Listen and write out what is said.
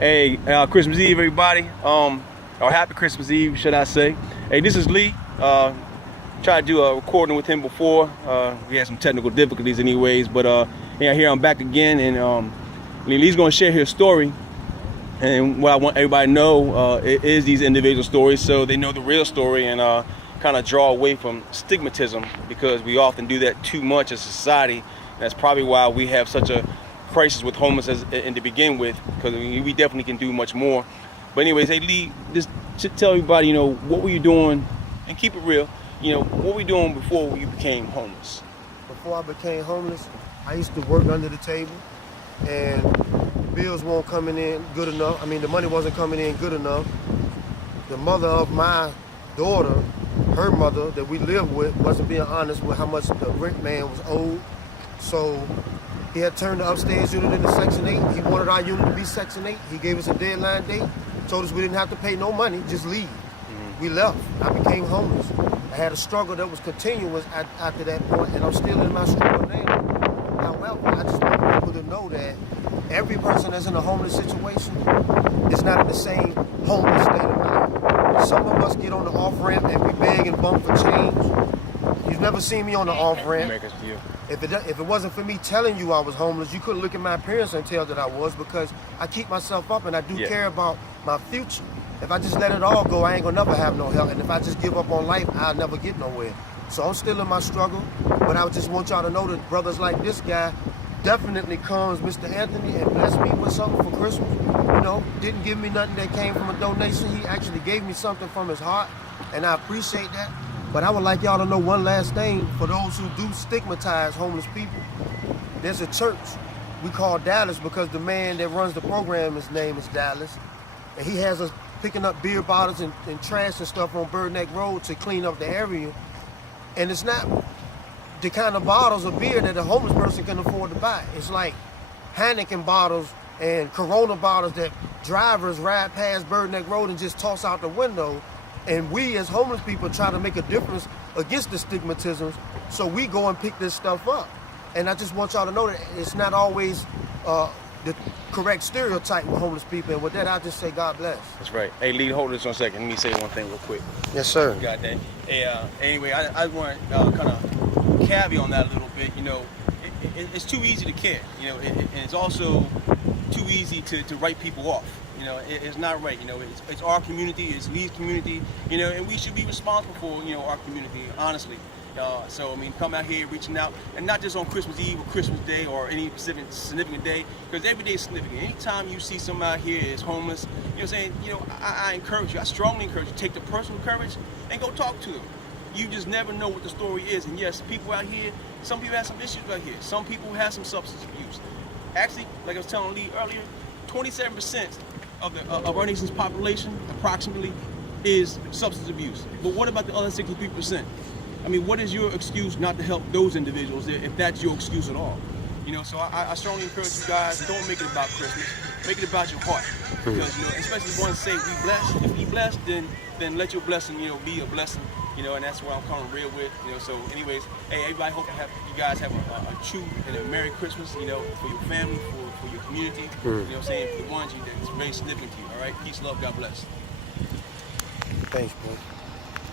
Hey, Christmas Eve, everybody. Or happy Christmas Eve, should I say. Hey, this is Lee. Tried to do a recording with him before. We had some technical difficulties anyways, but yeah, here I'm back again, and Lee's gonna share his story. And what I want everybody to know is these individual stories, so they know the real story and kind of draw away from stigmatism, because we often do that too much as a society. That's probably why we have such a crisis with homelessness to begin with, because we definitely can do much more. But anyways, hey Lee, just tell everybody, what were you doing, and keep it real, what were you doing before you became homeless? Before I became homeless, I used to work under the table, and bills weren't coming in good enough. I mean, the money wasn't coming in good enough. The mother of my daughter, her mother that we lived with, wasn't being honest with how much the rent man was owed. So he had turned the upstairs unit into Section 8. He wanted our unit to be Section 8. He gave us a deadline date, told us we didn't have to pay no money, just leave. We left. I became homeless. I had a struggle that was continuous after that point, and I'm still in my struggle now. However, I just want people to know that every person that's in a homeless situation is not in the same homeless state of mind. Some of us get on the off-ramp and we beg and bump for change. You've never seen me on the off-ramp. If it wasn't for me telling you I was homeless, you couldn't look at my appearance and tell that I was, because I keep myself up and I do care about my future. If I just let it all go, I ain't gonna never have no help. And if I just give up on life, I'll never get nowhere. So I'm still in my struggle, but I just want y'all to know that brothers like this guy definitely comes, Mr. Anthony, and blessed me with something for Christmas. Didn't give me nothing that came from a donation. He actually gave me something from his heart, and I appreciate that. But I would like y'all to know one last thing for those who do stigmatize homeless people. There's a church we call Dallas because the man that runs the program, his name is Dallas. And he has us picking up beer bottles and trash and stuff on Bird Neck Road to clean up the area. And it's not the kind of bottles of beer that a homeless person can afford to buy. It's like Heineken bottles and Corona bottles that drivers ride past Bird Neck Road and just toss out the window. And we as homeless people try to make a difference against the stigmatisms, so we go and pick this stuff up. And I just want y'all to know that it's not always the correct stereotype with homeless people. And with that, I'll just say God bless. That's right. Hey Lee, hold this one second. Let me say one thing real quick. Yes, sir. You got that. Hey, anyway, I want to kind of caveat on that a little bit. It's too easy to care. And it's also too easy to write people off. It's not right. It's our community, it's Lee's community, and we should be responsible for, our community, honestly. So, I mean, come out here reaching out, and not just on Christmas Eve or Christmas Day or any specific significant day, because every day is significant. Anytime you see somebody out here is homeless, I encourage you, I strongly encourage you, take the personal courage and go talk to them. You just never know what the story is. And yes, people out here, some people have some issues out here. Some people have some substance abuse. Actually, like I was telling Lee earlier, 27% of our nation's population, approximately, is substance abuse. But what about the other 63%? I mean, what is your excuse not to help those individuals if that's your excuse at all? So I strongly encourage you guys, don't make it about Christmas, make it about your heart. Because, especially one say we blessed. If we blessed, then let your blessing, be a blessing. And that's where I'm coming real with. So anyways, hey, everybody, hope you guys have a true and a Merry Christmas, for your family, for your community, for the ones that's very significant to you, all right? Peace, love, God bless. Thanks, bro.